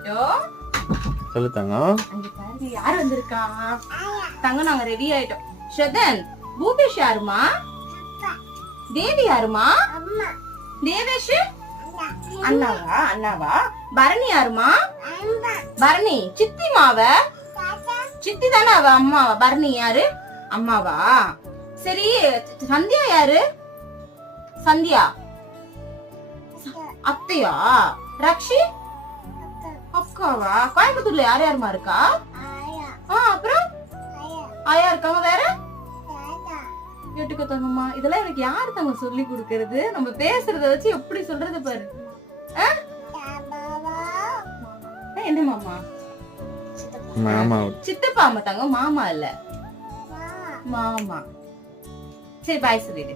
இருக்கட்டும். சொல்லு தங்கம். அங்க பாருங்க யார் வந்திருக்கா. தங்கம் நாங்க ரெடி ஆயிட்டோம். ஸ்ரதன், பூபேஷ் யாருமா? தேவி யாருமா? தேவேஷ் அண்ணாவா? அண்ணாவா? பரணி யாருமா? பரணி சித்தி மாவ. சித்தி தானே அவ அம்மாவா? பரணி யாரு? அம்மாவா? சரி, சந்தியா யாரு? சந்தியா அத்தையா? ரக்ஷி அக்காவா? கோயம்புத்தூர்ல யார் யாருமா இருக்கா? அப்புறம் ஆயா இருக்காங்க. வேற கேட்டுக்கோ தங்கம்மா. இதெல்லாம் எனக்கு யாரு தங்க சொல்லி கொடுக்கறது? நம்ம பேசுறத வச்சு எப்படி சொல்றது பாரு. என்ன மாமா? மாமா. சித்தப்பா. தங்க மாமா இல்ல, மாமா. சரி பாய் சொல்லிடு.